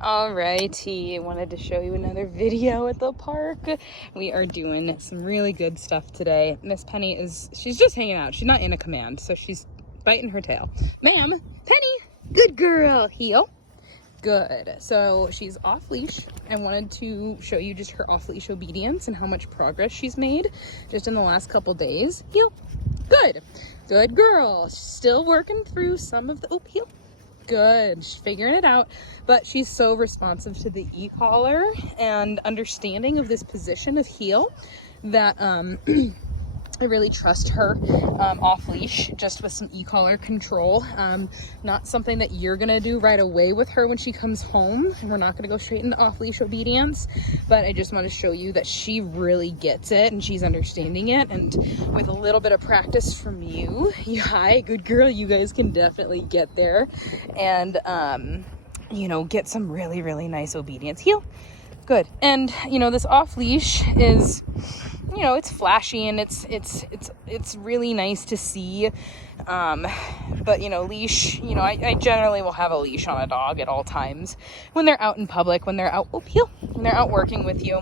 Alrighty, I wanted to show you another video at the park. We are doing some really good stuff today. Miss Penny she's just hanging out. She's not in a command, so she's biting her tail. Ma'am, Penny, good girl, heel. Good. So she's off leash. I wanted to show you just her off leash obedience and how much progress she's made just in the last couple days. Heel. Good. Good girl. Still working through some of the, heel. Good. She's figuring it out, but she's so responsive to the e-collar and understanding of this position of heel that I really trust her off leash just with some e-collar control. Not something that you're gonna do right away with her when she comes home, and we're not gonna go straight into off leash obedience, but I just want to show you that she really gets it and she's understanding it, and with a little bit of practice from you, hi, good girl, you guys can definitely get there and you know, get some really, really nice obedience. Heel. Good. And you know, this off leash is, you know, it's flashy and it's really nice to see, but you know, leash, you know, I generally will have a leash on a dog at all times when they're out in public, when they're out, when they're out working with you,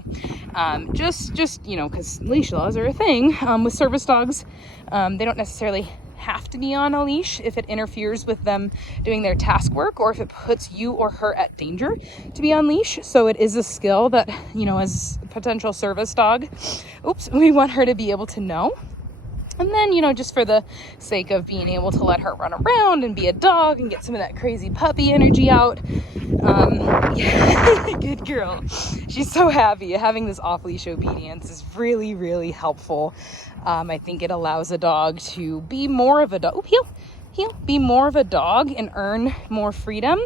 just you know, because leash laws are a thing with service dogs. They don't necessarily have to be on a leash if it interferes with them doing their task work, or if it puts you or her at danger to be on leash. So it is a skill that, you know, as a potential service dog, we want her to be able to know. And then, you know, just for the sake of being able to let her run around and be a dog and get some of that crazy puppy energy out. Good girl. She's so happy. Having this off-leash obedience is really, really helpful. I think it allows a dog to be more of a dog. Be more of a dog and earn more freedom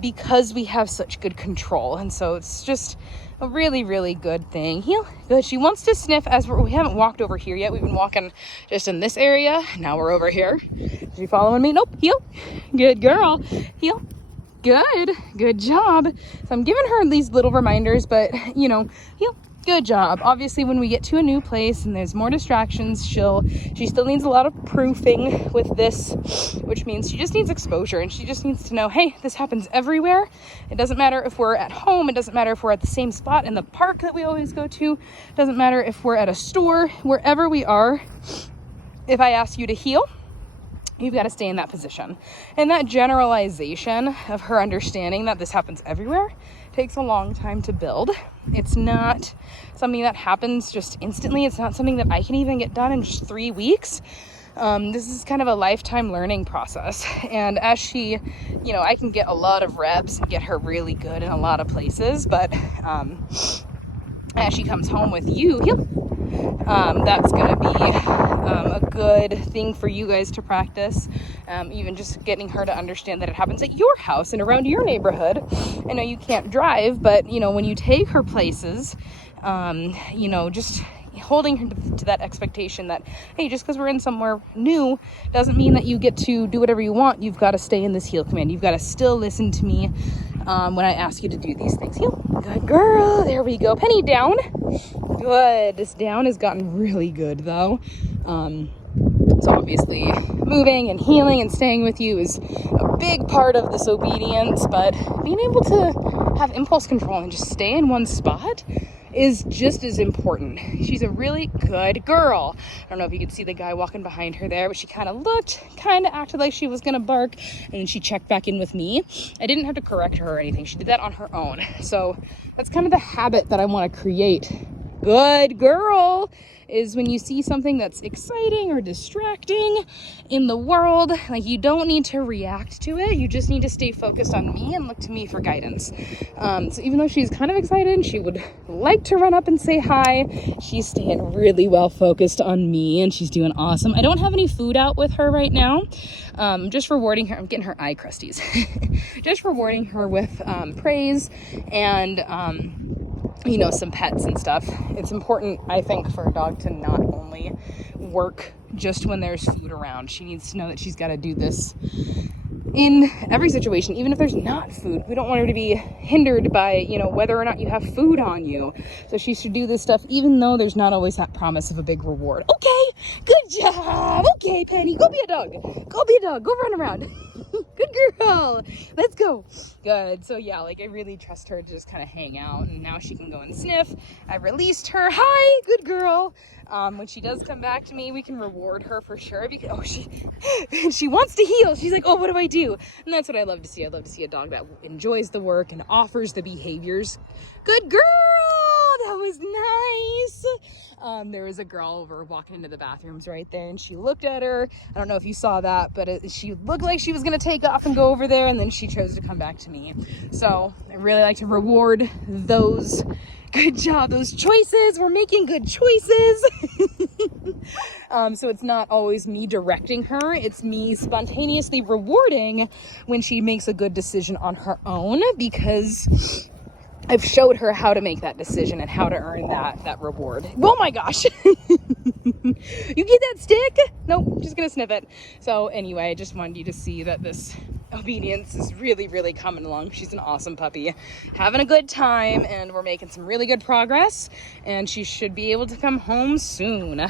because we have such good control. And so it's just a really, really good thing. Heel. Good. She wants to sniff as we haven't walked over here yet. We've been walking just in this area. Now we're over here. Is she following me? Nope. Heel. Good girl. Heel. Good job. So I'm giving her these little reminders, but you know, heel. Good job. Obviously, when we get to a new place and there's more distractions, she still needs a lot of proofing with this, which means she just needs exposure, and she just needs to know, hey, this happens everywhere. It doesn't matter if we're at home. It doesn't matter if we're at the same spot in the park that we always go to. It doesn't matter if we're at a store, wherever we are. If I ask you to heel, you've got to stay in that position. And that generalization of her understanding that this happens everywhere takes a long time to build. It's not something that happens just instantly. It's not something that I can even get done in just 3 weeks. This is kind of a lifetime learning process. And as she, you know, I can get a lot of reps and get her really good in a lot of places, but as she comes home with you, that's going to be a good thing for you guys to practice. Even just getting her to understand that it happens at your house and around your neighborhood. I know you can't drive, but you know, when you take her places, you know, just holding her to that expectation that, hey, just because we're in somewhere new doesn't mean that you get to do whatever you want. You've got to stay in this heel command. You've got to still listen to me when I ask you to do these things. Heel. Good girl. There we go. Penny, down. Good. This down has gotten really good though. So obviously moving and healing and staying with you is a big part of this obedience, but being able to have impulse control and just stay in one spot is just as important. She's a really good girl. I don't know if you could see the guy walking behind her there, but she kind of acted like she was gonna bark, and then she checked back in with me. I didn't have to correct her or anything. She did that on her own. So that's kind of the habit that I want to create. Good girl is when you see something that's exciting or distracting in the world, like, you don't need to react to it. You just need to stay focused on me and look to me for guidance. So even though she's kind of excited and she would like to run up and say hi, she's staying really well focused on me, and she's doing awesome. I don't have any food out with her right now. Just rewarding her. I'm getting her eye crusties. Just rewarding her with praise and you know, some pets and stuff. It's important, I think, for a dog to not only work just when there's food around. She needs to know that she's got to do this in every situation, even if there's not food. We don't want her to be hindered by, you know, whether or not you have food on you. So she should do this stuff even though there's not always that promise of a big reward. Okay, good job. Okay, Penny, go be a dog. Go be a dog. Go run around. Good girl. Let's go. Good. So yeah, like I really trust her to just kind of hang out, and now she can go and sniff. I released her. Hi, good girl. When she does come back to me, we can reward her for sure because she wants to heel. She's like, oh, what do I do? And that's what I love to see. I love to see a dog that enjoys the work and offers the behaviors. Good girl. That was nice. There was a girl over walking into the bathrooms right there, and she looked at her. I don't know if you saw that, but she looked like she was going to take off and go over there, and then she chose to come back to me. So I really like to reward those. Good job, those choices. We're making good choices. So it's not always me directing her. It's me spontaneously rewarding when she makes a good decision on her own, because I've showed her how to make that decision and how to earn that reward. Oh my gosh. You get that stick? Nope, just gonna sniff it. So anyway, I just wanted you to see that this obedience is really, really coming along. She's an awesome puppy, having a good time, and we're making some really good progress, and she should be able to come home soon.